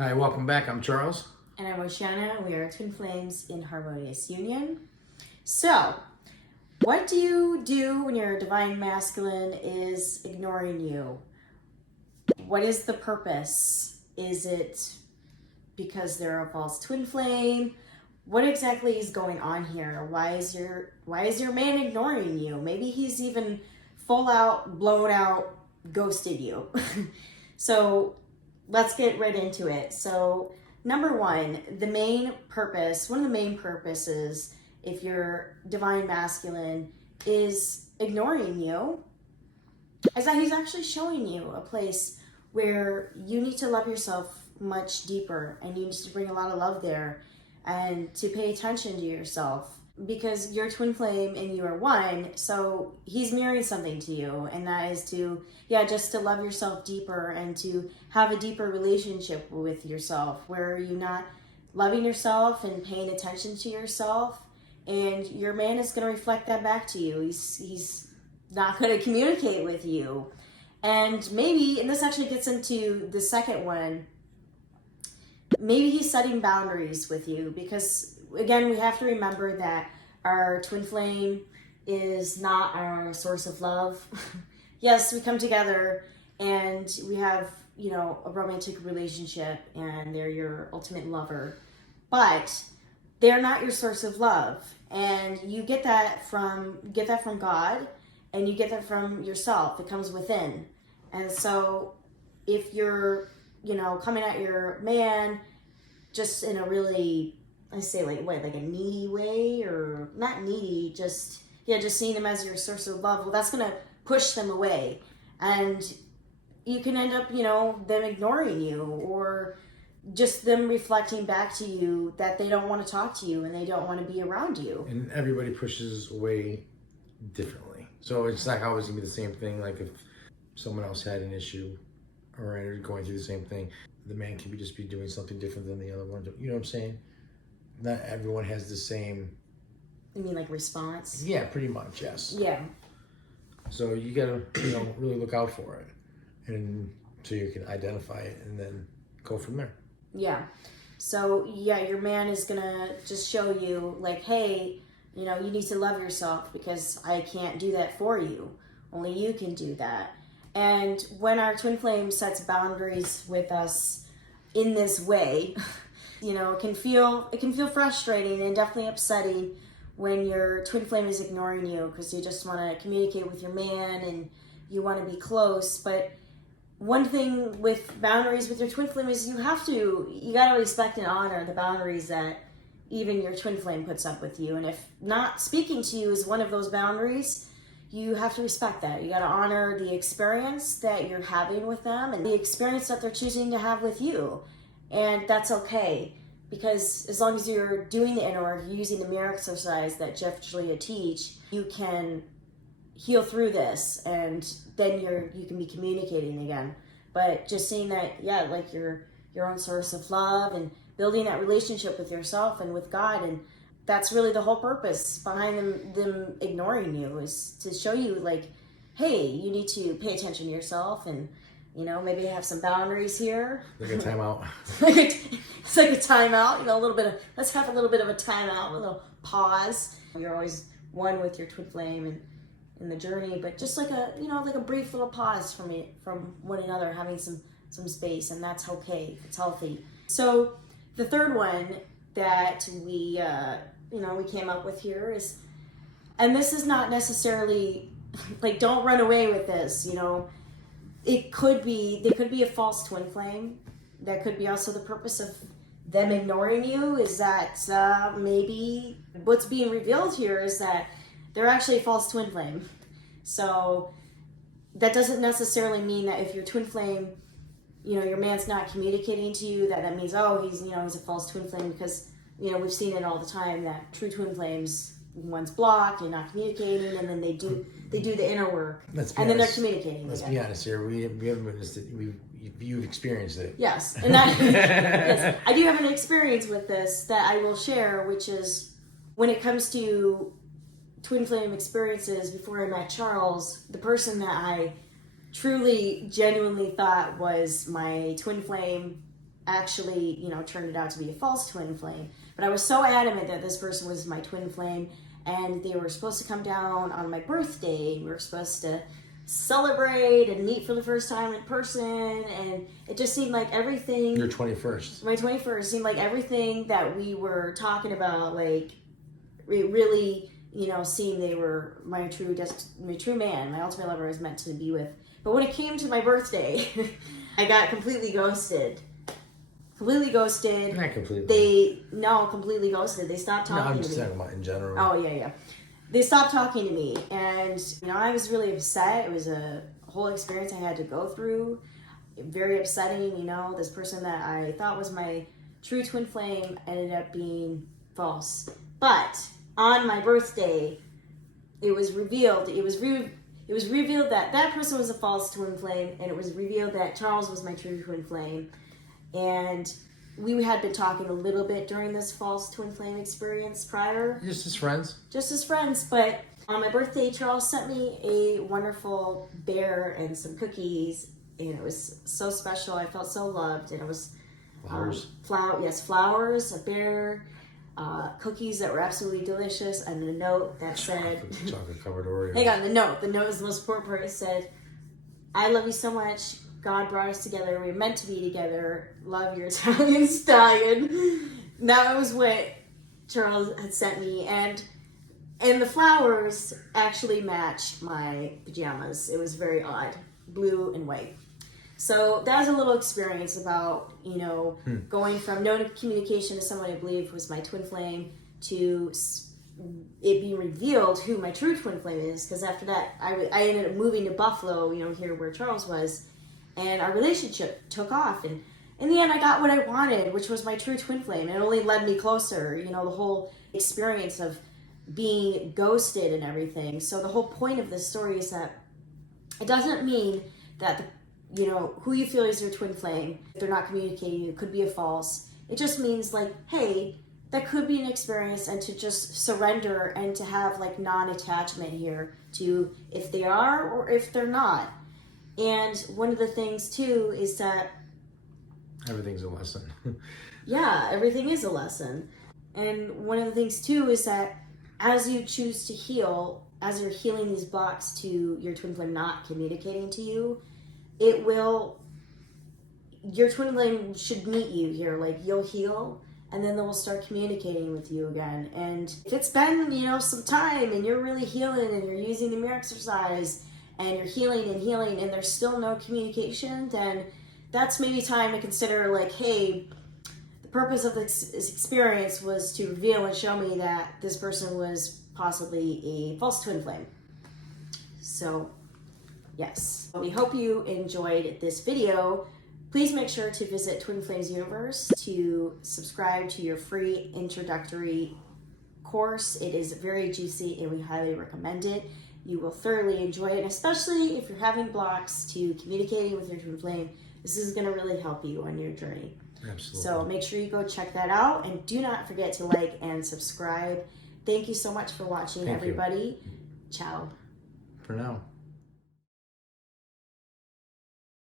Hi, welcome back. I'm Charles. And I'm Oceana, and we are twin flames in Harmonious Union. So, what do you do when your divine masculine is ignoring you? What is the purpose? Is it because they're a false twin flame? What exactly is going on here? Why is your man ignoring you? Maybe he's even full out, blown out, ghosted you. So, let's get right into it. So, number one, one of the main purposes, if your divine masculine is ignoring you, is that he's actually showing you a place where you need to love yourself much deeper, and you need to bring a lot of love there and to pay attention to yourself, because you're twin flame and you are one. So he's mirroring something to you, and that is to just to love yourself deeper and to have a deeper relationship with yourself, where you're not loving yourself and paying attention to yourself, and your man is going to reflect that back to you. He's not going to communicate with you. And maybe, and this actually gets into the second one, maybe he's setting boundaries with you, because again, we have to remember that our twin flame is not our source of love. Yes, we come together and we have, a romantic relationship and they're your ultimate lover, but they're not your source of love. And you get that from God, and you get that from yourself. It comes within. And so if you're, coming at your man just in a really, I say like a needy way, or not needy, just seeing them as your source of love, well, that's going to push them away. And you can end up, them ignoring you, or just them reflecting back to you that they don't want to talk to you and they don't want to be around you. And everybody pushes away differently. So it's not always going to be the same thing. Like if someone else had an issue or are going through the same thing, the man can just be doing something different than the other one. You know what I'm saying? Not everyone has the same... You mean like response? Yeah, pretty much, yes. Yeah. So you got to, really look out for it, and so you can identify it and then go from there. Yeah. So, your man is going to just show you like, hey, you need to love yourself, because I can't do that for you. Only you can do that. And when our twin flame sets boundaries with us in this way, it can feel frustrating and definitely upsetting when your twin flame is ignoring you, because you just want to communicate with your man and you want to be close. But one thing with boundaries with your twin flame is you got to respect and honor the boundaries that even your twin flame puts up with you. And if not speaking to you is one of those boundaries, you have to respect that. You got to honor the experience that you're having with them and the experience that they're choosing to have with you. And that's okay, because as long as you're doing the inner work, using the mirror exercise that Jeff Julia teach, you can heal through this, and then you can be communicating again. But just seeing that, like your own source of love and building that relationship with yourself and with God, and that's really the whole purpose behind them ignoring you, is to show you like, hey, you need to pay attention to yourself, and maybe have some boundaries here. Like a timeout. It's like a timeout, let's have a little bit of a timeout, a little pause. You're always one with your twin flame and in the journey, but just like a brief little pause from one another, having some space, and that's okay. It's healthy. So the third one that we came up with here is, and this is not necessarily like, don't run away with this, they could be a false twin flame. That could be also the purpose of them ignoring you, is that maybe what's being revealed here is that they're actually a false twin flame. So that doesn't necessarily mean that if your twin flame, your man's not communicating to you, that means, oh, he's a false twin flame, because we've seen it all the time that true twin flames, one's blocked and not communicating, and then they do the inner work, and then they're communicating. Let's be honest here. We haven't witnessed it. You've experienced it. Yes, and yes, I do have an experience with this that I will share, which is when it comes to twin flame experiences. Before I met Charles, the person that I truly, genuinely thought was my twin flame actually, you know, turned it out to be a false twin flame. But I was so adamant that this person was my twin flame, and they were supposed to come down on my birthday. We were supposed to celebrate and meet for the first time in person, and it just seemed like everything. Your 21st. My 21st seemed like everything that we were talking about, like, it really, you know, seemed they were my true man, my ultimate lover I was meant to be with. But when it came to my birthday, I got completely ghosted. Completely ghosted. Not completely. Completely ghosted. They stopped talking to me. I'm just talking about in general. Oh, yeah. They stopped talking to me, and, you know, I was really upset. It was a whole experience I had to go through. Very upsetting, you know. This person that I thought was my true twin flame ended up being false. But on my birthday, it was revealed. It was revealed that that person was a false twin flame, and it was revealed that Charles was my true twin flame. And we had been talking a little bit during this false twin flame experience prior. Just as friends? Just as friends, but on my birthday, Charles sent me a wonderful bear and some cookies, and it was so special. I felt so loved, and it was Flowers. Flowers, a bear, cookies that were absolutely delicious, and a note that said... Chocolate covered Oreos. Hang on, the note is the most important part. It said, "I love you so much. God brought us together. We were meant to be together. Love, your Italian stallion." That was what Charles had sent me, and the flowers actually match my pajamas. It was very odd, blue and white. So that was a little experience about, you know, going from no communication to someone I believed was my twin flame to it being revealed who my true twin flame is. Because after that, I ended up moving to Buffalo, you know, here where Charles was. And our relationship took off, and in the end I got what I wanted, which was my true twin flame. It only led me closer, you know, the whole experience of being ghosted and everything. So the whole point of this story is that it doesn't mean that you know, who you feel is your twin flame, if they're not communicating, it could be a false. It just means, like, hey, that could be an experience, and to just surrender and to have, like, non-attachment here to if they are or if they're not. And one of the things, too, is that... Everything's a lesson. Yeah, everything is a lesson. And one of the things, too, is that as you choose to heal, as you're healing these blocks to your twin flame not communicating to you, it will... Your twin flame should meet you here. Like, you'll heal, and then they will start communicating with you again. And if it's been, you know, some time, and you're really healing, and you're using the mirror exercise, and you're healing, and there's still no communication, then that's maybe time to consider, like, hey, the purpose of this experience was to reveal and show me that this person was possibly a false twin flame. So, yes. We hope you enjoyed this video. Please make sure to visit Twin Flames Universe to subscribe to your free introductory course. It is very juicy, and we highly recommend it. You will thoroughly enjoy it, and especially if you're having blocks to communicating with your twin flame, this is going to really help you on your journey. Absolutely. So make sure you go check that out, and do not forget to like and subscribe. Thank you so much for watching, everybody. Ciao. For now.